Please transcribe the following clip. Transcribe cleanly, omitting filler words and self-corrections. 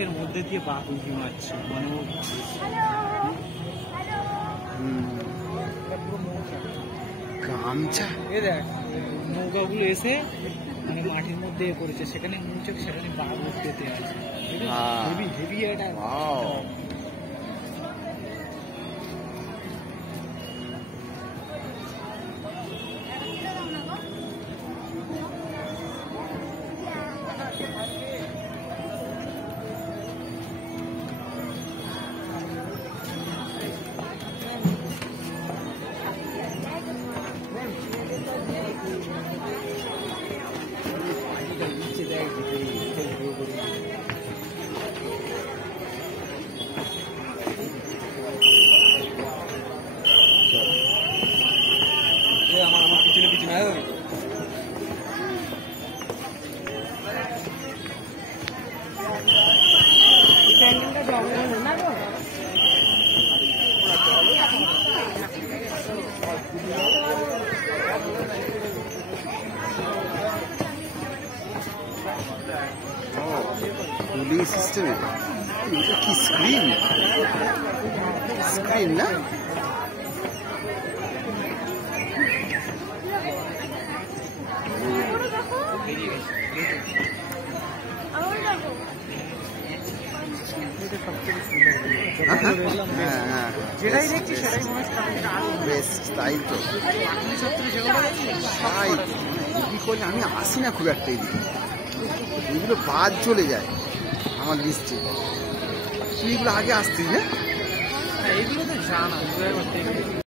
ট্রাকের মধ্যে দিয়ে বাঘ উঁকি মারছে, মানে গামছা এ দেখ নৌকাগুলো এসে মানে মাটির মধ্যে পড়েছে, সেখানে মুছে সেখানে বাঘ উঠতে আছে। হেভি হেভি এটা। আমার পিছনে পিছনে পুলিশ সিস্টেমে এটা কি স্ক্রিন স্ক্রিন না যেটাই দেখছি সেটাই মনে হচ্ছে তাই তো তাই কি করলে আমি আসি না খুব একটা এগুলো বাদ চলে যায় আমার লিস্টে। তুই এগুলো আগে আসতিস না? এগুলো তো জানা